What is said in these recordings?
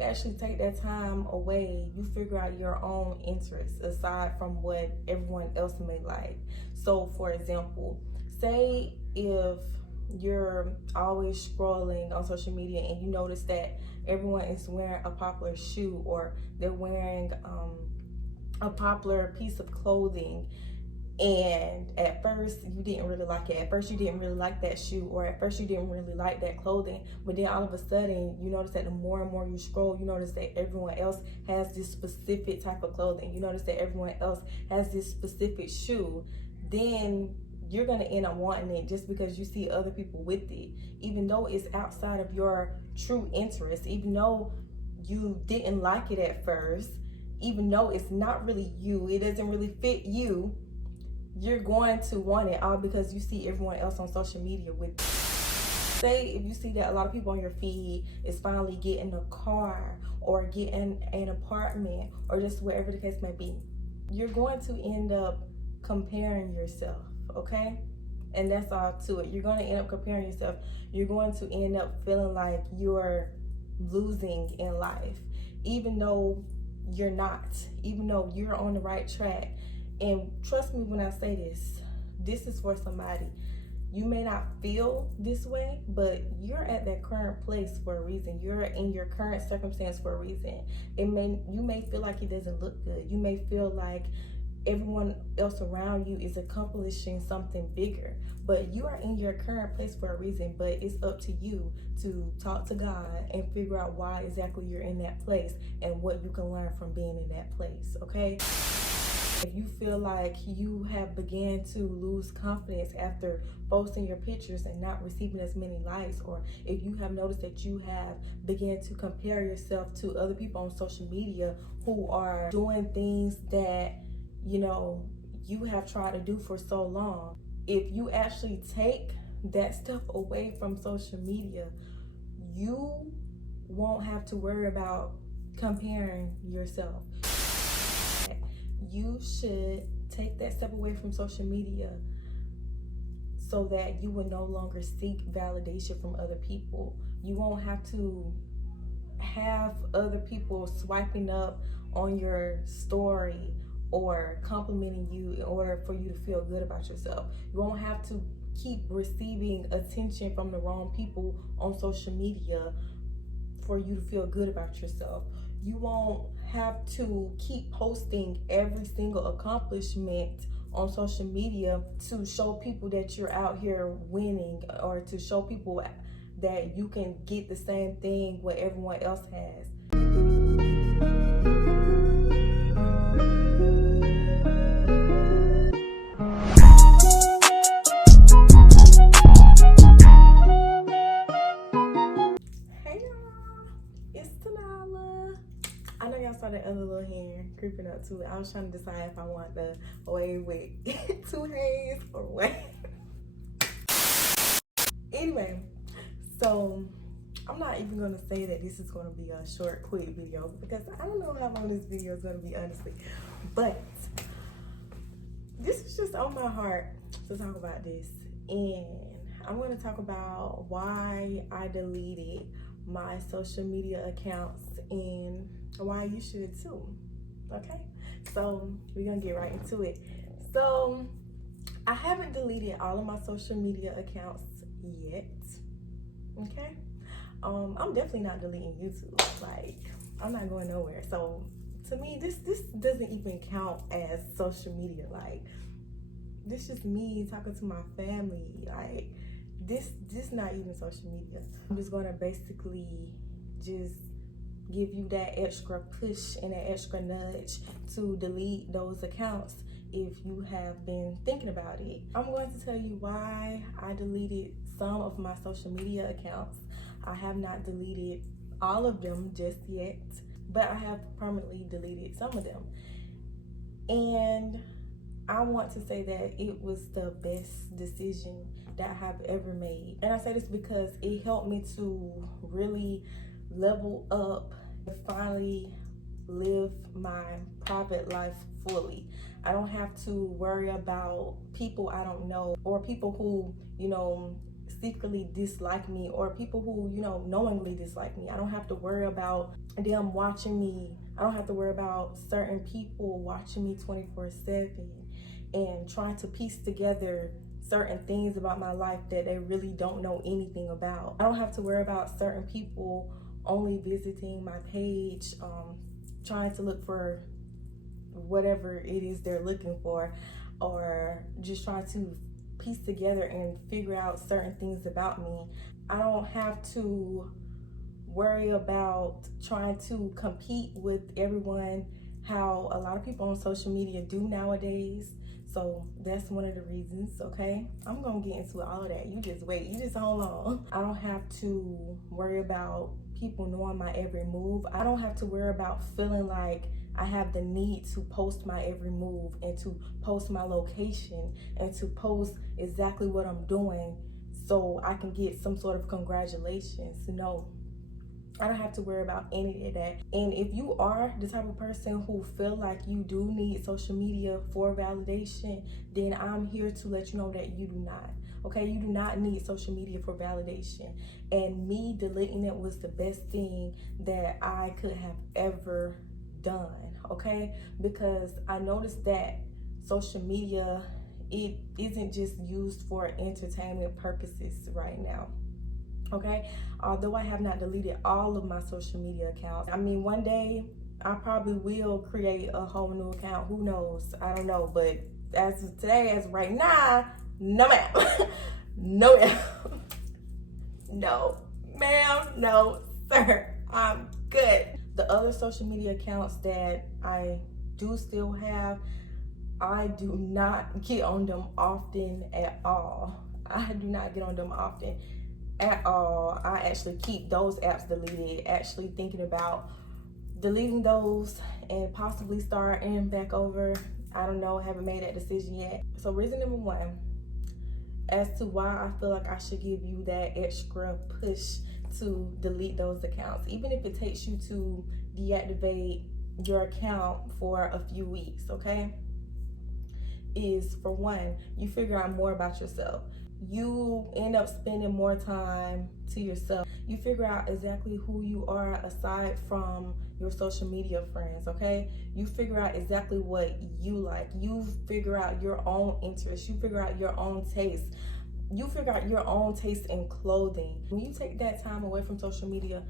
you actually take that time away, you figure out your own interests aside from what everyone else may like. So for example, say if you're always scrolling on social media and you notice that everyone is wearing a popular shoe, or they're wearing a popular piece of clothing, and at first you didn't really like it, at first you didn't really like that shoe, or at first you didn't really like that clothing, but then all of a sudden you notice that the more and more you scroll, you notice that everyone else has this specific type of clothing, you notice that everyone else has this specific shoe, then you're going to end up wanting it just because you see other people with it, even though it's outside of your true interest, even though you didn't like it at first, even though it's not really you, it doesn't really fit you, you're going to want it all because you see everyone else on social media with it. Say if you see that a lot of people on your feed is finally getting a car or getting an apartment or just whatever the case may be, you're going to end up comparing yourself, okay? And that's all to it. You're going to end up comparing yourself. You're going to end up feeling like you're losing in life, even though you're not, even though you're on the right track. And trust me when I say this is for somebody. You may not feel this way, but you're at that current place for a reason. You're in your current circumstance for a reason. You may feel like it doesn't look good. You may feel like everyone else around you is accomplishing something bigger, but you are in your current place for a reason. But it's up to you to talk to God and figure out why exactly you're in that place and what you can learn from being in that place, okay? If you feel like you have began to lose confidence after posting your pictures and not receiving as many likes, or if you have noticed that you have began to compare yourself to other people on social media who are doing things that, you know, you have tried to do for so long, if you actually take that stuff away from social media, you won't have to worry about comparing yourself. You should take that step away from social media so that you will no longer seek validation from other people. You won't have to have other people swiping up on your story or complimenting you in order for you to feel good about yourself. You won't have to keep receiving attention from the wrong people on social media for you to feel good about yourself. You won't have to keep posting every single accomplishment on social media to show people that you're out here winning, or to show people that you can get the same thing what everyone else has. I know y'all saw that other little hand creeping up to it. I was trying to decide if I want the wave with 2 hands or what. Anyway, so I'm not even going to say that this is going to be a short, quick video because I don't know how long this video is going to be, honestly. But this is just on my heart to talk about this. And I'm going to talk about why I deleted my social media accounts and why you should too. Okay, so we're gonna get right into it. So I haven't deleted all of my social media accounts yet. Okay, I'm definitely not deleting YouTube. Like, I'm not going nowhere. So to me, this doesn't even count as social media. Like, this is me talking to my family. Like, this not even social media. I'm just gonna basically just give you that extra push and that extra nudge to delete those accounts if you have been thinking about it. I'm going to tell you why I deleted some of my social media accounts. I have not deleted all of them just yet, but I have permanently deleted some of them. And I want to say that it was the best decision that I have ever made. And I say this because it helped me to really level up and finally live my private life fully. I don't have to worry about people I don't know or people who, you know, secretly dislike me, or people who, knowingly dislike me. I don't have to worry about them watching me. I don't have to worry about certain people watching me 24/7 and trying to piece together certain things about my life that they really don't know anything about. I don't have to worry about certain people only visiting my page, trying to look for whatever it is they're looking for, or just trying to piece together and figure out certain things about me. I don't have to worry about trying to compete with everyone, how a lot of people on social media do nowadays. So that's one of the reasons, okay? I'm gonna get into all of that. You just wait, you just hold on. I don't have to worry about people knowing my every move. I don't have to worry about feeling like I have the need to post my every move and to post my location and to post exactly what I'm doing so I can get some sort of congratulations. No, I don't have to worry about any of that. And if you are the type of person who feel like you do need social media for validation, then I'm here to let you know that you do not. Okay, you do not need social media for validation. And me deleting it was the best thing that I could have ever done, okay? Because I noticed that social media, it isn't just used for entertainment purposes right now. Okay, although I have not deleted all of my social media accounts. I mean, one day I probably will create a whole new account. Who knows? I don't know. But as of today, as of right now, no ma'am. No ma'am. No ma'am, no sir. I'm good. The other social media accounts that I do still have, I do not get on them often at all. I do not get on them often at all. I actually keep those apps deleted, actually thinking about deleting those and possibly starting back over. I don't know, haven't made that decision yet. So reason number one, as to why I feel like I should give you that extra push to delete those accounts, even if it takes you to deactivate your account for a few weeks, okay? Is for one, you figure out more about yourself. You end up spending more time to yourself. You figure out exactly who you are aside from your social media friends, okay? You figure out exactly what you like. You figure out your own interests. You figure out your own taste. You figure out your own taste in clothing. When you take that time away from social media,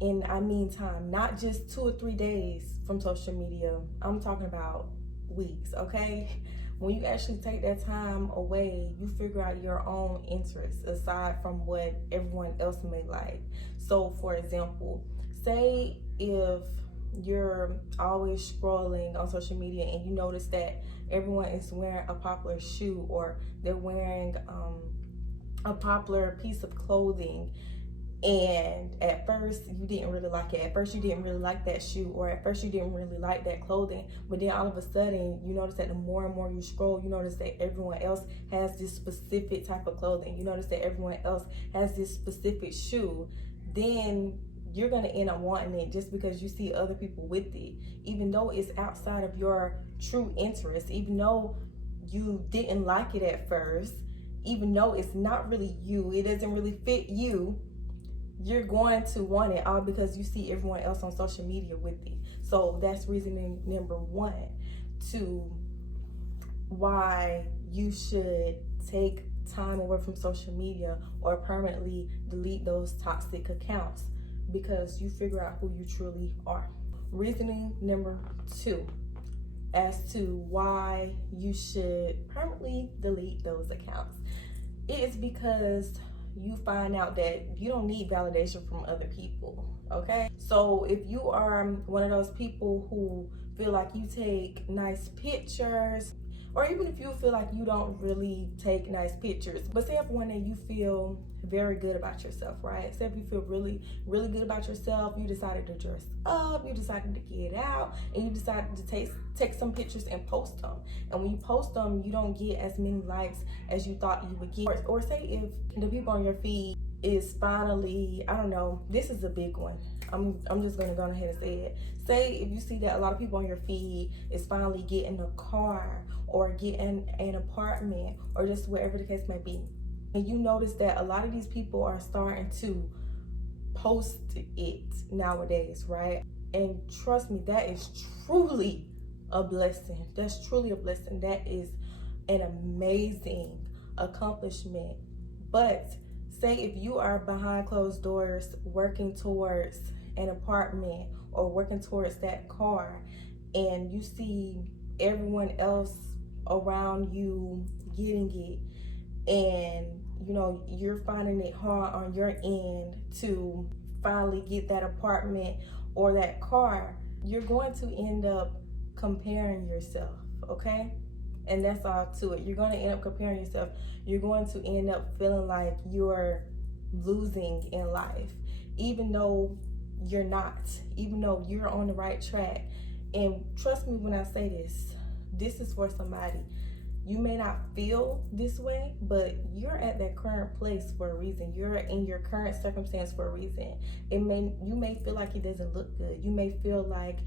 and I mean time, not just 2 or 3 days from social media, I'm talking about weeks, okay? When you actually take that time away, you figure out your own interests aside from what everyone else may like. So for example, say if you're always scrolling on social media and you notice that everyone is wearing a popular shoe, or they're wearing a popular piece of clothing, and at first you didn't really like it. At first you didn't really like that shoe, or at first you didn't really like that clothing, but then all of a sudden you notice that the more and more you scroll, you notice that everyone else has this specific type of clothing. You notice that everyone else has this specific shoe. Then you're gonna end up wanting it just because you see other people with it, even though it's outside of your true interest, even though you didn't like it at first, even though it's not really you, it doesn't really fit you. You're going to want it all because you see everyone else on social media with it. So that's reasoning number one to why you should take time away from social media or permanently delete those toxic accounts, because you figure out who you truly are. Reasoning number two as to why you should permanently delete those accounts. It is because you find out that you don't need validation from other people, okay? So if you are one of those people who feel like you take nice pictures, or even if you feel like you don't really take nice pictures, but say if one day you feel very good about yourself, right? Say if you feel really, really good about yourself, you decided to dress up, you decided to get out, and you decided to take some pictures and post them. And when you post them, you don't get as many likes as you thought you would get. Or say if the people on your feed is finally, I don't know, this is a big one. I'm just gonna go ahead and say it. Say if you see that a lot of people on your feed is finally getting a car or getting an apartment or just whatever the case may be. And you notice that a lot of these people are starting to post it nowadays, right? And trust me, that is truly a blessing. That's truly a blessing. That is an amazing accomplishment. But say if you are behind closed doors working towards an apartment or working towards that car, and you see everyone else around you getting it, and you know you're finding it hard on your end to finally get that apartment or that car, you're going to end up comparing yourself, okay? And that's all to it. You're going to end up comparing yourself. You're going to end up feeling like you're losing in life, even though you're not, even though you're on the right track. And trust me when I say this is for somebody. You may not feel this way, but you're at that current place for a reason. You're in your current circumstance for a reason. You may feel like it doesn't look good. You may feel like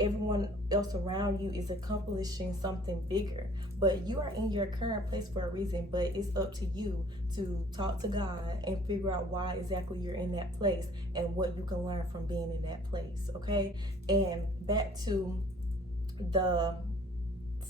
everyone else around you is accomplishing something bigger, but you are in your current place for a reason. But it's up to you to talk to God and figure out why exactly you're in that place and what you can learn from being in that place, okay? And back to the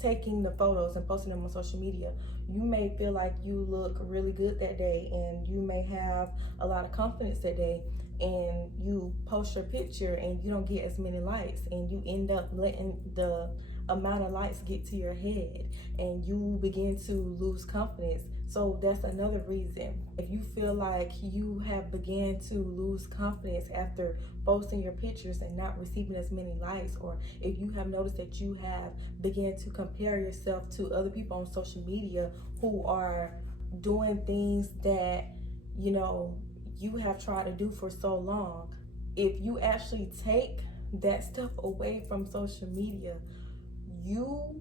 taking the photos and posting them on social media. You may feel like you look really good that day, and you may have a lot of confidence that day, and you post your picture and you don't get as many likes, and you end up letting the amount of likes get to your head, and you begin to lose confidence. So that's another reason. If you feel like you have began to lose confidence after posting your pictures and not receiving as many likes, or if you have noticed that you have began to compare yourself to other people on social media who are doing things that, you know, you have tried to do for so long, if you actually take that stuff away from social media, you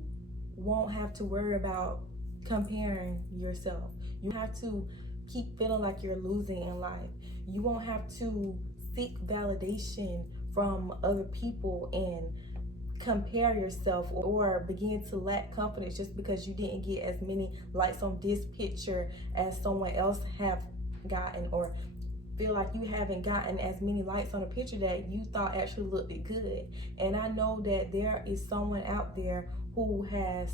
won't have to worry about comparing yourself. You have to keep feeling like you're losing in life. You won't have to seek validation from other people and compare yourself or begin to lack confidence just because you didn't get as many likes on this picture as someone else have gotten, or feel like you haven't gotten as many likes on a picture that you thought actually looked good. And I know that there is someone out there who has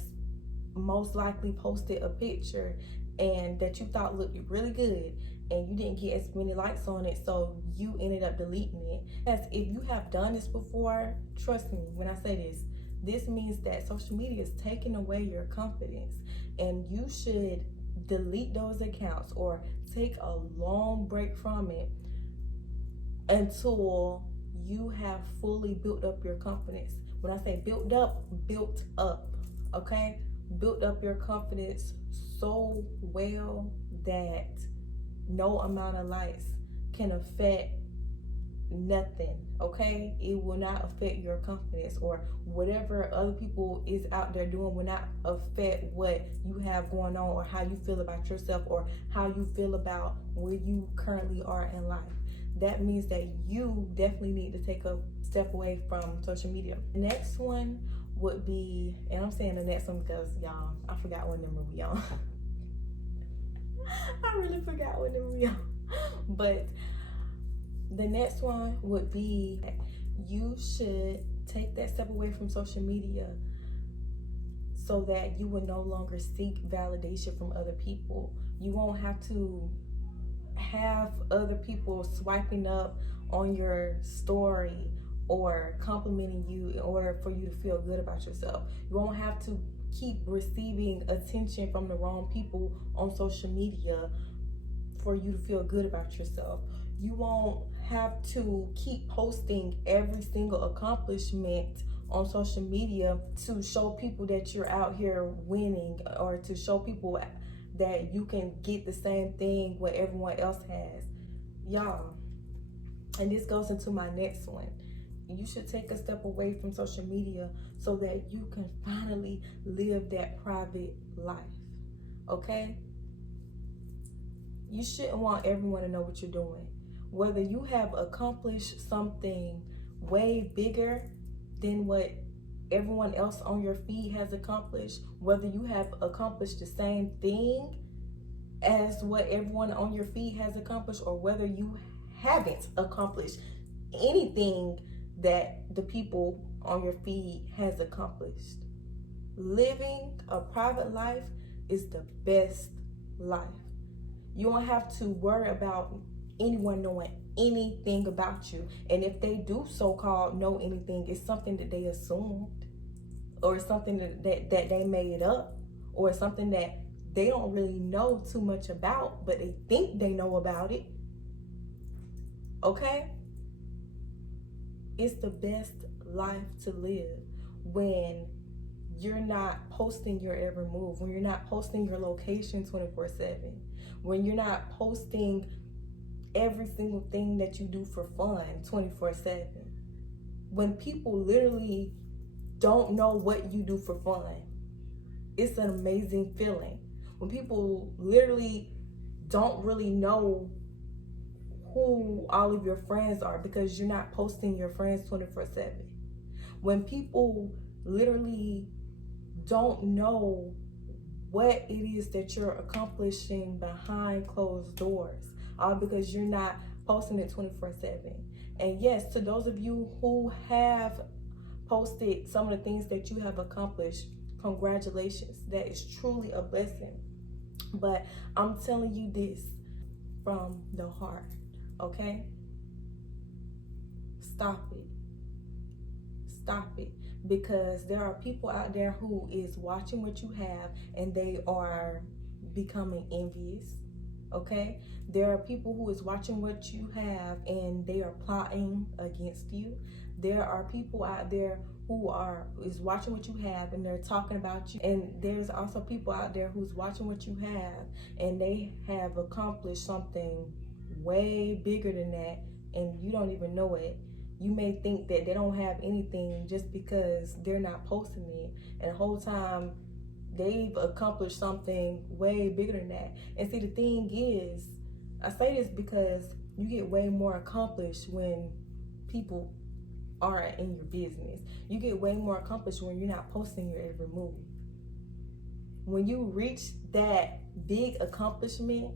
most likely posted a picture and that you thought looked really good, and you didn't get as many likes on it, so you ended up deleting it. As if you have done this before, trust me when I say this means that social media is taking away your confidence, and you should delete those accounts or take a long break from it until you have fully built up your confidence. When I say built up, okay? Built up your confidence so well that no amount of likes can affect nothing, okay? It will not affect your confidence, or whatever other people is out there doing will not affect what you have going on, or how you feel about yourself, or how you feel about where you currently are in life. That means that you definitely need to take a step away from social media. The next one would be, and I'm saying the next one because y'all, I forgot what number we on. I really forgot what number we on. But the next one would be, you should take that step away from social media so that you will no longer seek validation from other people. You won't have to have other people swiping up on your story or complimenting you in order for you to feel good about yourself. You won't have to keep receiving attention from the wrong people on social media for you to feel good about yourself. You won't have to keep posting every single accomplishment on social media to show people that you're out here winning, or to show people that you can get the same thing what everyone else has. Y'all, and this goes into my next one. You should take a step away from social media so that you can finally live that private life, okay? You shouldn't want everyone to know what you're doing. Whether you have accomplished something way bigger than what everyone else on your feed has accomplished, whether you have accomplished the same thing as what everyone on your feed has accomplished, or whether you haven't accomplished anything that the people on your feed has accomplished. Living a private life is the best life. You don't have to worry about anyone knowing anything about you. And if they do so-called know anything, it's something that they assumed, or something that they made up, or something that they don't really know too much about, but they think they know about it. Okay? It's the best life to live when you're not posting your every move, when you're not posting your location 24/7, when you're not posting every single thing that you do for fun 24/7. When people literally don't know what you do for fun, it's an amazing feeling. When people literally don't really know who all of your friends are because you're not posting your friends 24/7. When people literally don't know what it is that you're accomplishing behind closed doors, all because you're not posting it 24/7. And yes, to those of you who have posted some of the things that you have accomplished, congratulations. That is truly a blessing. But I'm telling you this from the heart, okay? Stop it. Stop it. Because there are people out there who is watching what you have and they are becoming envious, okay? There are people who is watching what you have and they are plotting against you. There are people out there who is watching what you have and they're talking about you. And there's also people out there who's watching what you have and they have accomplished something way bigger than that and you don't even know it. You may think that they don't have anything just because they're not posting it, and the whole time they've accomplished something way bigger than that. And see, the thing is, I say this because you get way more accomplished when people are in your business. You get way more accomplished when you're not posting your every move. When you reach that big accomplishment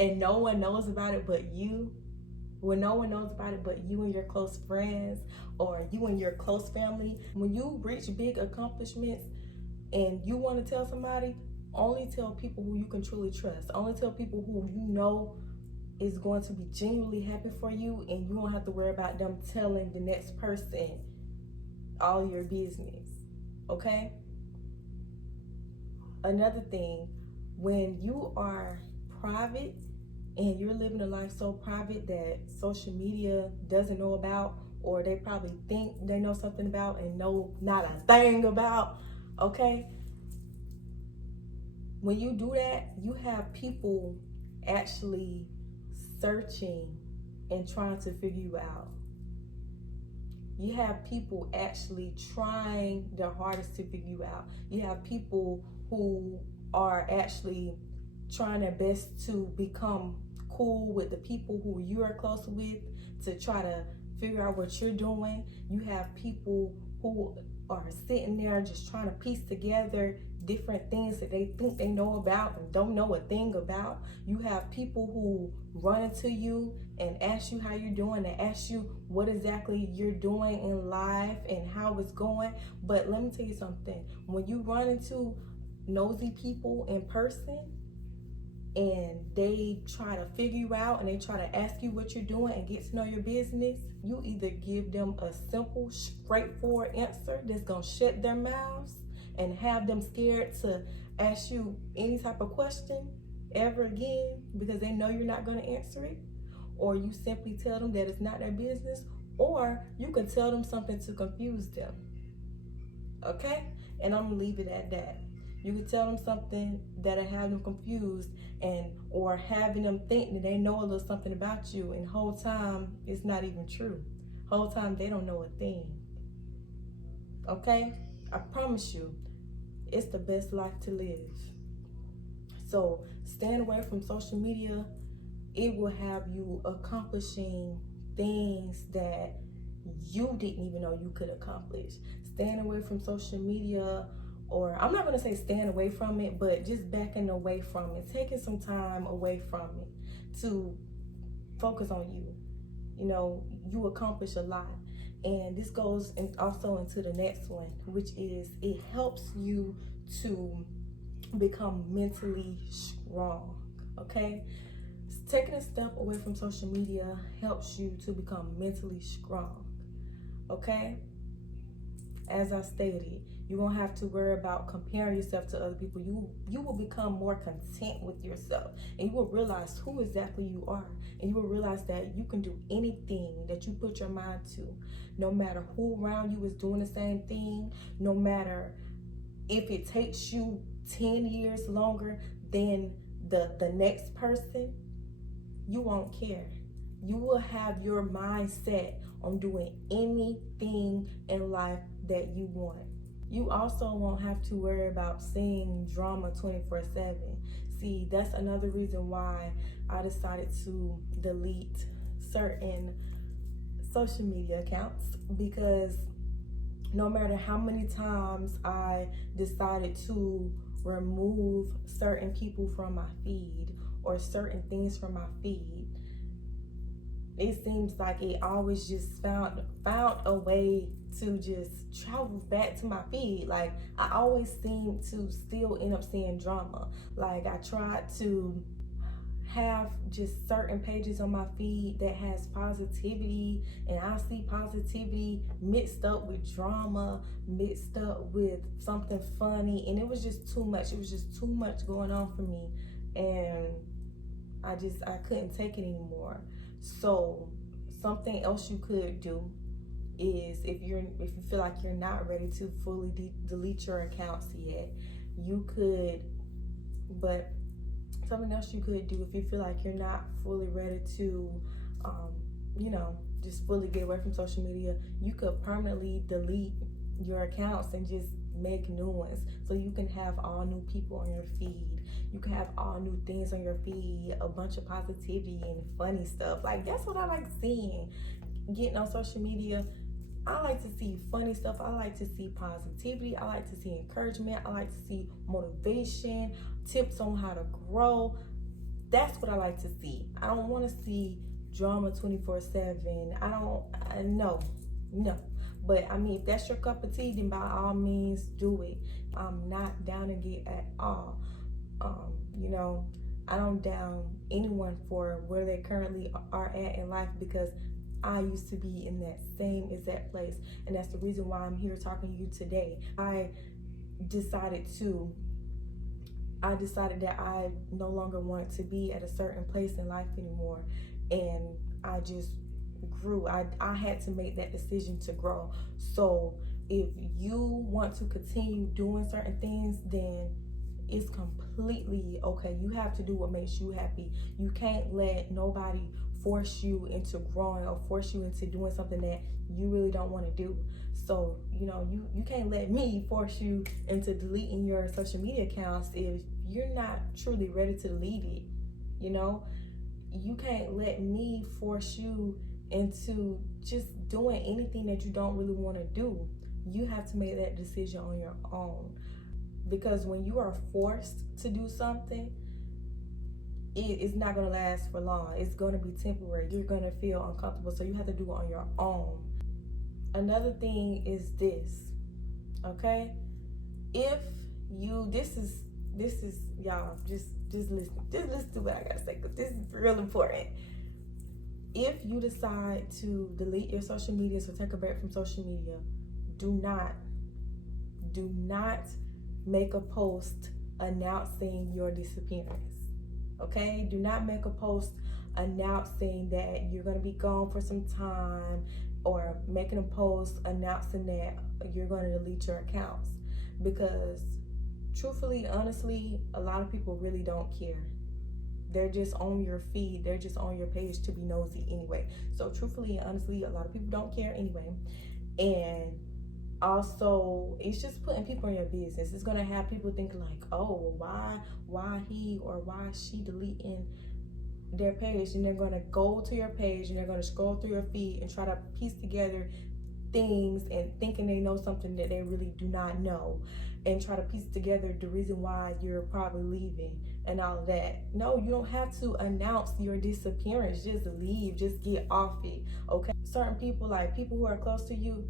and no one knows about it but you, when no one knows about it but you and your close friends or you and your close family, when you reach big accomplishments and you want to tell somebody, only tell people who you can truly trust. Only tell people who you know is going to be genuinely happy for you, and you won't have to worry about them telling the next person all your business, okay? Another thing, when you are private and you're living a life so private that social media doesn't know about, or they probably think they know something about and know not a thing about, okay? When you do that, you have people actually searching and trying to figure you out. You have people actually trying their hardest to figure you out. You have people who are actually trying their best to become cool with the people who you are close with, to try to figure out what you're doing. You have people who are sitting there just trying to piece together different things that they think they know about and don't know a thing about. You have people who run into you and ask you how you're doing, and ask you what exactly you're doing in life and how it's going. But let me tell you something, when you run into nosy people in person and they try to figure you out and they try to ask you what you're doing and get to know your business, you either give them a simple, straightforward answer that's gonna shut their mouths and have them scared to ask you any type of question ever again because they know you're not gonna answer it, or you simply tell them that it's not their business, or you can tell them something to confuse them, okay? And I'm gonna leave it at that. You can tell them something that'll have them confused, and or having them think that they know a little something about you, and the whole time it's not even true. Whole time they don't know a thing. Okay? I promise you, it's the best life to live. So stand away from social media. It will have you accomplishing things that you didn't even know you could accomplish. Stand away from social media or I'm not going to say stand away from it, but just backing away from it, taking some time away from it to focus on you. You know, you accomplish a lot. And this goes also into the next one, which is it helps you to become mentally strong. Okay, taking a step away from social media helps you to become mentally strong. Okay, as I stated, you won't have to worry about comparing yourself to other people. You will become more content with yourself, and you will realize who exactly you are, and you will realize that you can do anything that you put your mind to, no matter who around you is doing the same thing, no matter if it takes you 10 years longer than the next person. You won't care. You will have your mind set on doing anything in life that you want. You also won't have to worry about seeing drama 24/7. See, that's another reason why I decided to delete certain social media accounts, because no matter how many times I decided to remove certain people from my feed or certain things from my feed, it seems like it always just found a way to just travel back to my feed. Like, I always seem to still end up seeing drama. Like, I tried to have just certain pages on my feed that has positivity, and I see positivity mixed up with drama, mixed up with something funny, and it was just too much. It was just too much going on for me, and I couldn't take it anymore. So something else you could do is, if you feel like you're not ready to fully delete your accounts yet, you could, but something else you could do if you feel like you're not fully ready to, just fully get away from social media, you could permanently delete your accounts and just make new ones, so you can have all new people on your feed. You can have all new things on your feed, a bunch of positivity and funny stuff. Like, that's what I like seeing. Getting on social media, I like to see funny stuff. I like to see positivity. I like to see encouragement. I like to see motivation, tips on how to grow. That's what I like to see. I don't want to see drama 24/7. No. But I mean, if that's your cup of tea, then by all means do it. I'm not downing it at all. I don't down anyone for where they currently are at in life, because I used to be in that same exact place, and that's the reason why I'm here talking to you today. I decided that I no longer wanted to be at a certain place in life anymore, and I just grew. I had to make that decision to grow. So if you want to continue doing certain things, then it's completely okay. You have to do what makes you happy. You can't let nobody force you into growing or force you into doing something that you really don't want to do. So, you can't let me force you into deleting your social media accounts if you're not truly ready to delete it. You can't let me force you into just doing anything that you don't really want to do. You have to make that decision on your own, because when you are forced to do something, it's not going to last for long. It's going to be temporary. You're going to feel uncomfortable, so you have to do it on your own. Another thing is this, okay? If you, this is y'all, just listen to what I gotta say, because this is real important. If you decide to delete your social media, so take a break from social media, do not make a post announcing your disappearance. Okay? Do not make a post announcing that you're going to be gone for some time, or making a post announcing that you're going to delete your accounts, because truthfully, honestly, a lot of people really don't care. They're just on your feed. They're just on your page to be nosy anyway. So truthfully and honestly, a lot of people don't care anyway. And also, it's just putting people in your business. It's going to have people thinking like, oh, why he or why she deleting their page? And they're going to go to your page and they're going to scroll through your feed and try to piece together things and thinking they know something that they really do not know, and try to piece together the reason why you're probably leaving and all of that. No, you don't have to announce your disappearance. Just leave, just get off it, okay? Certain people, like people who are close to you,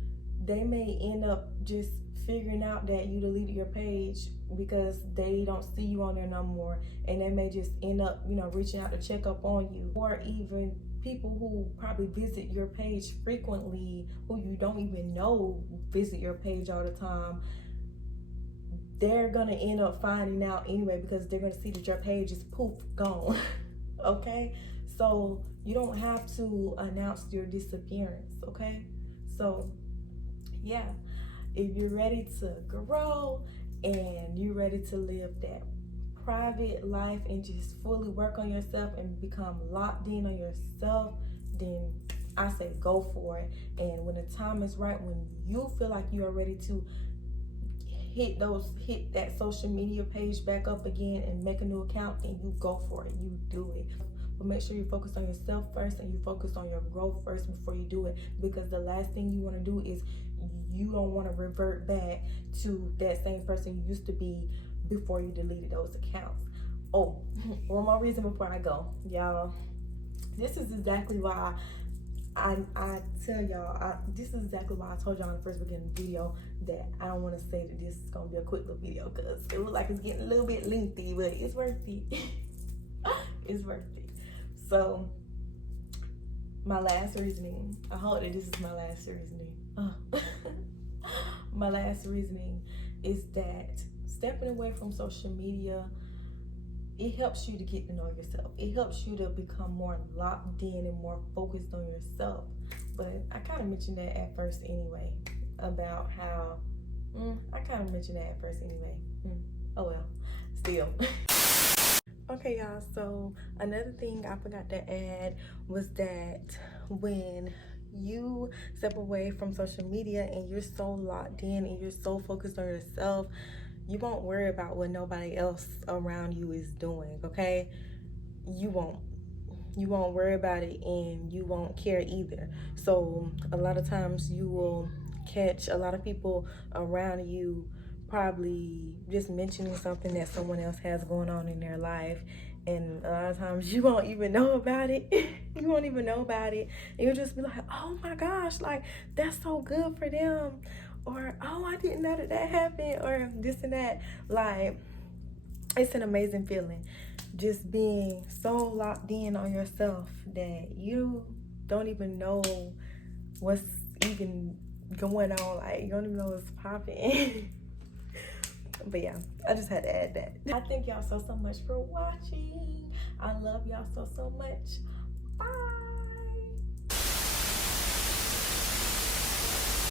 they may end up just figuring out that you deleted your page because they don't see you on there no more, and they may just end up, you know, reaching out to check up on you. Or even people who probably visit your page frequently, who you don't even know visit your page all the time, they're gonna end up finding out anyway, because they're gonna see that your page is poof, gone. Okay? So you don't have to announce your disappearance, okay? So yeah, if you're ready to grow and you're ready to live that private life and just fully work on yourself and become locked in on yourself, then I say go for it. And when the time is right, when you feel like you are ready to hit that social media page back up again and make a new account, and you go for it, you do it. But make sure you focus on yourself first, and you focus on your growth first before you do it, because the last thing you want to do is you don't want to revert back to that same person you used to be before you deleted those accounts. Oh, one more reason before I go, y'all. This is exactly why I tell y'all, this is exactly why I told y'all in the first beginning video that I don't want to say that this is going to be a quick little video, because it looks like it's getting a little bit lengthy, but it's worth it. It's worth it. So, my last reasoning, I hope that this is my last reasoning. My last reasoning is that stepping away from social media, it helps you to get to know yourself. It helps you to become more locked in and more focused on yourself. But I kind of mentioned that at first anyway, about how, oh well, still. Okay, y'all, so another thing I forgot to add was that when you step away from social media and you're so locked in and you're so focused on yourself, you won't worry about what nobody else around you is doing, okay? You won't worry about it, and you won't care either. So a lot of times you will catch a lot of people around you probably just mentioning something that someone else has going on in their life, and a lot of times you won't even know about it. You won't even know about it. And you'll just be like, oh my gosh, like, that's so good for them. Or, oh, I didn't know that happened, or this and that. Like, it's an amazing feeling, just being so locked in on yourself that you don't even know what's even going on. Like, you don't even know what's popping. But yeah, I just had to add that. I thank y'all so much for watching. I love y'all so much. Bye.